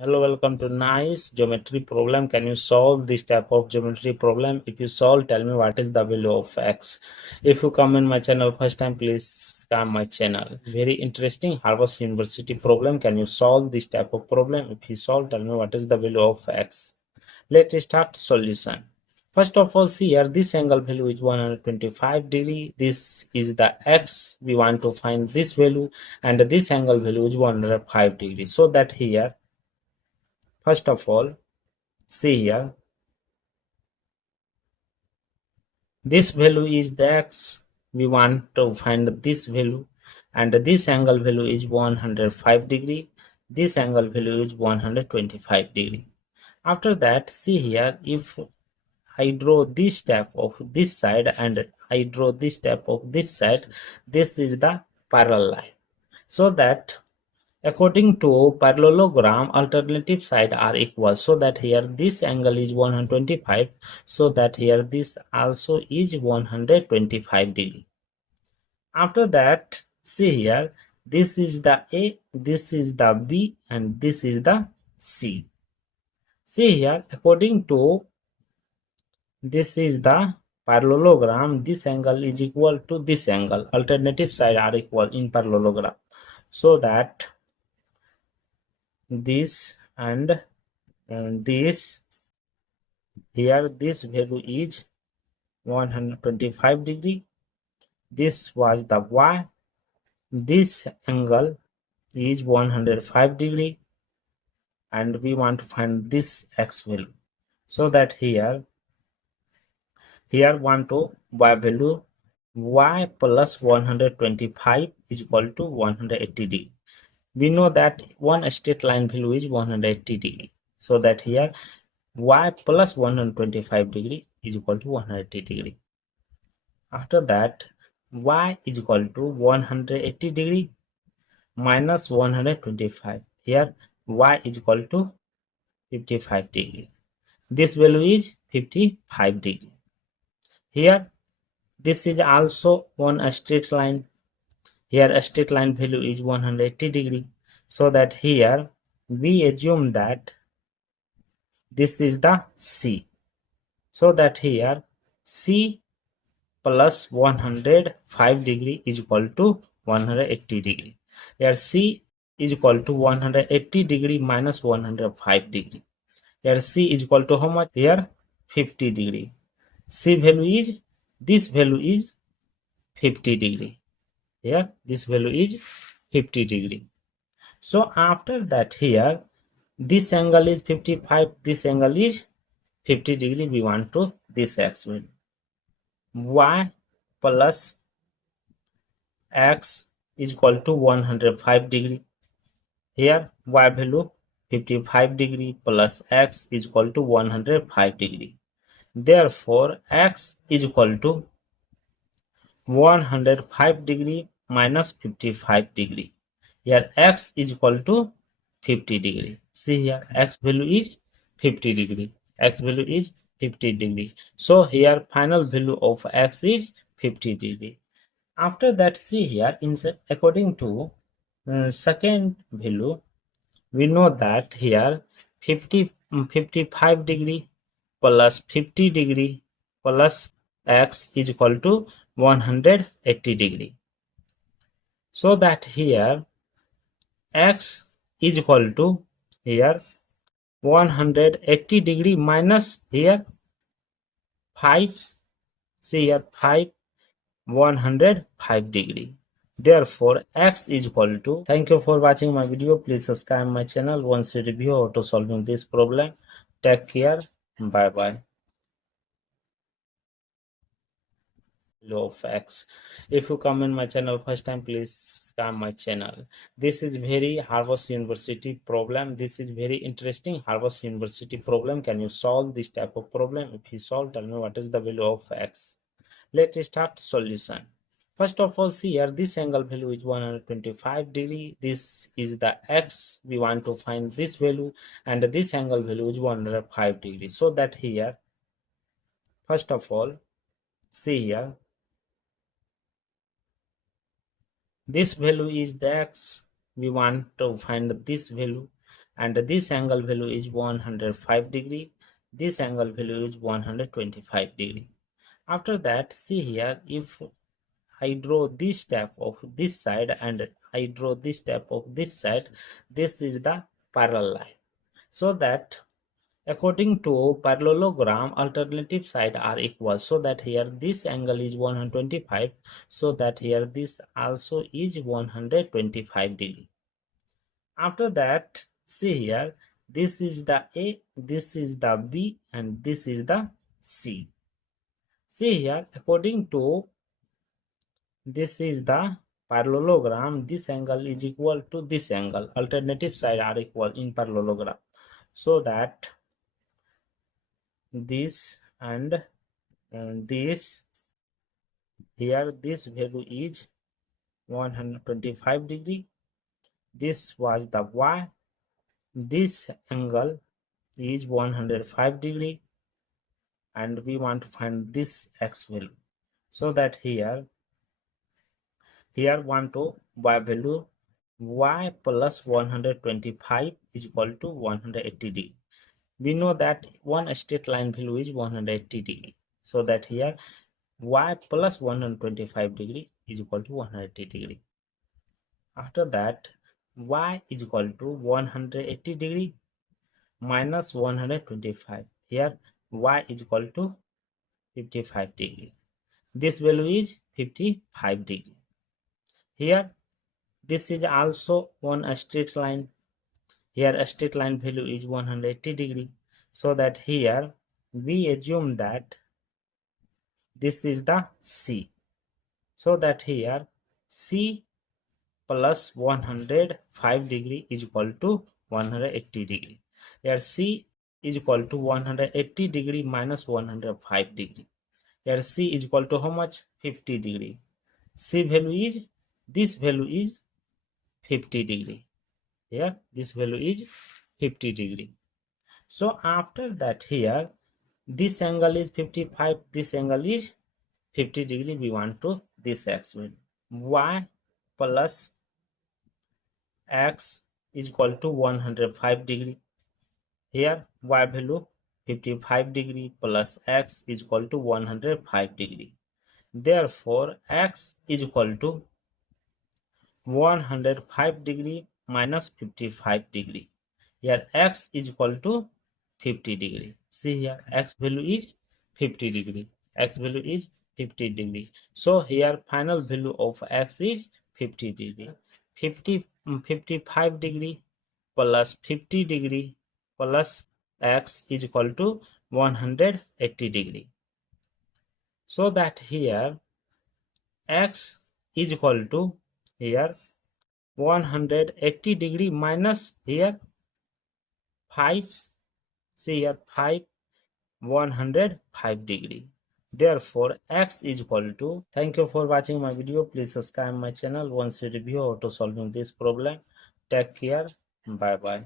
Hello, welcome to nice geometry problem. Can you solve this type of geometry problem? If you solve, tell me what is the value of x. If you come in my channel first time, please come my channel. Very interesting Harvard University problem. Can you solve this type of problem? If you solve, tell me what is the value of x. Let's start solution. First of all, see here, this angle value is 125 degree. This is the x. We want to find this value, and this angle value is 105 degree. So that here, first of all, see here, this value is the x. We want to find this value, and this angle value is 105 degree. This angle value is 125 degree. After that, see here, if I draw this step of this side and I draw this step of this side, this is the parallel line. So that according to parallelogram, alternative side are equal. So that here this angle is 125. So that here this also is 125 degree. After that, see here, this is the A, this is the B, and this is the C. See here, according to this is the parallelogram, this angle is equal to this angle. Alternative side are equal in parallelogram. So that this and this, here this value is 125 degree. This was the y. This angle is 105 degree, and we want to find this x value. So that here want to y value, y plus 125 is equal to 180 degree. We know that one straight line value is 180 degree. So that here y plus 125 degree is equal to 180 degree. After that, y is equal to 180 degree minus 125. Here y is equal to 55 degree. This value is 55 degree. Here this is also one straight line. Here a straight line value is 180 degree. So that here we assume that this is the C. So that here C plus 105 degree is equal to 180 degree. Here C is equal to 180 degree minus 105 degree. Here C is equal to how much? Here 50 degree. C value is, this value is 50 degree. Here this value is 50 degree. So after that, here this angle is 55, this angle is 50 degree. We want to this x value, y plus x is equal to 105 degree. Here y value 55 degree plus x is equal to 105 degree. Therefore x is equal to 105 degree minus 55 degree. Here x is equal to 50 degree. See here, x value is 50 degree. X value is 50 degree. So here final value of x is 50 degree. After that, see here, according to second value, we know that here 55 degree plus 50 degree plus x is equal to 180 degree. So that here x is equal to here 180 degree minus here 5. See here 5, 105 degree. Therefore x is equal to, thank you for watching my video. Please subscribe my channel once you review how to solving this problem. Take care. Bye bye. Of x. If you come in my channel first time, please come my channel. This is very Harvard University problem. This is very interesting Harvard University problem. Can you solve this type of problem? If you solve, tell me what is the value of x. Let's start solution. First of all, see here, this angle value is 125 degree. This is the x. We want to find this value, and this angle value is 105 degree. So that here, first of all, see here, this value is the x. We want to find this value, and this angle value is 105 degree. This angle value is 125 degree. After that, see here, if I draw this step of this side and I draw this step of this side, this is the parallel line. So that according to parallelogram, alternative side are equal, so that here this angle is 125, so that here this also is 125 degree. After that, see here, this is the A, this is the B, and this is the C. See here, according to this is the parallelogram, this angle is equal to this angle. Alternative side are equal in parallelogram. So that this and this, here this value is 125 degree. This was the Y. This angle is 105 degree, and we want to find this X value. So that here want to Y value, Y plus 125 is equal to 180 degree. We know that one straight line value is 180 degree. So that here Y plus 125 degree is equal to 180 degree. After that, Y is equal to 180 degree minus 125. Here Y is equal to 55 degree. This value is 55 degree. Here this is also one straight line. Here a straight line value is 180 degree. So that here we assume that this is the C. So that here C plus 105 degree is equal to 180 degree. Here C is equal to 180 degree minus 105 degree. Here C is equal to how much? 50 degree. C value is, this value is 50 degree. Here this value is 50 degree. So after that, here this angle is 55, this angle is 50 degree. We want to this X value. Y plus X is equal to 105 degree. Here Y value 55 degree plus X is equal to 105 degree. Therefore X is equal to 105 degree minus 55 degree. Here X is equal to 50 degree. See here, X value is 50 degree. X value is 50 degree. So here final value of X is 50 degree. 55 degree plus 50 degree plus X is equal to 180 degree. So that here X is equal to here 180 degree minus here 5. See here 5, 105 degree. Therefore X is equal to, thank you for watching my video. Please subscribe my channel once you review how to solving this problem. Take care. Bye bye.